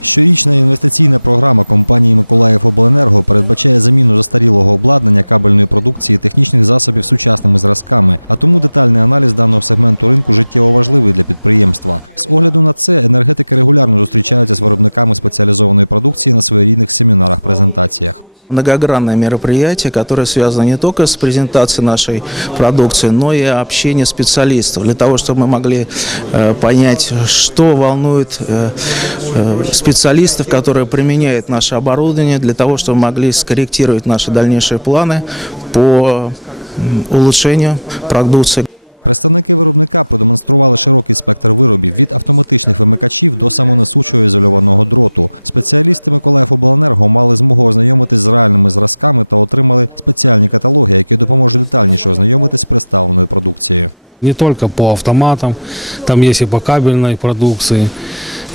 Щорічна інвестиційна програма компанії Миколаїв Обленерго передбачає заміну застарілого обладнання кабельної продукції технічних засобів сучасними зразками, а тому детальний аналіз даного сегменту ринку життєво важливий для підприємства. З огляду на це енергетики регулярно зустрічаються з виробниками спеціалізованої продукції на своєрідних семінарах презентаціях. Многогранное мероприятие, которое связано не только с презентацией нашей продукции, но и общение специалистов, для того, чтобы мы могли э, понять, что волнует э, э, специалистов, которые применяют наше оборудование, для того, чтобы мы могли скорректировать наши дальнейшие планы по улучшению продукции. Представники виробника продемонстрували широкий спектр виробів від автоматичних вимикачів до самонесучого ізольованого дроту. Спеціалісти Миколаїв Обленерго мали змогу ознайомитись з реальними зразками та отримали спеціальні каталоги, які допоможуть детальніше ознайомитись з представленою продукцією. Не только по автоматам, там есть и по кабельной продукции,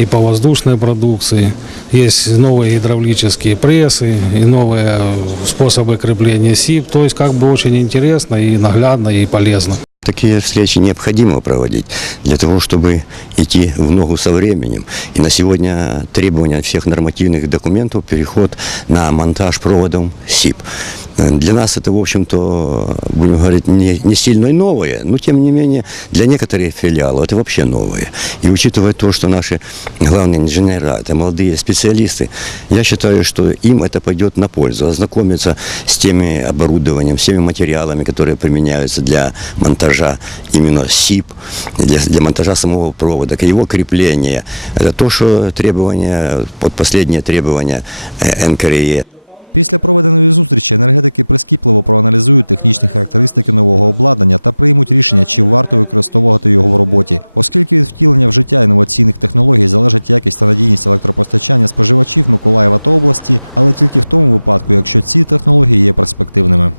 и по воздушной продукции. Есть новые гидравлические прессы и новые э, способы крепления СИП. То есть как бы очень интересно и наглядно и полезно. Такие встречи необходимо проводить для того, чтобы идти в ногу со временем. И на сегодня требования всех нормативных документов переход на монтаж проводом СИП. Э, Для нас это, в общем-то, будем говорить, не, не сильно и новое, но тем не менее для некоторых филиалов это вообще новое. И учитывая то, что наши главные инженеры, это молодые специалисты, я считаю, что им это пойдет на пользу, ознакомиться с теми оборудованием, с теми материалами, которые применяются для монтажа именно СИП, для, для монтажа самого провода, его крепления. Это то, что требования, под последние требования э, НКРЕ. Після проведеної зустрічі енергетики прискіпливо проаналізують технічні характеристики нового обладнання та приймуть рішення, чи варто використовувати його в роботі, оскільки від втілення в життя інноваційних технологій залежить якість та надійність електропостачання споживачів Миколаєва та області, але тільки в тому випадку, якщо ці технології є перспективними.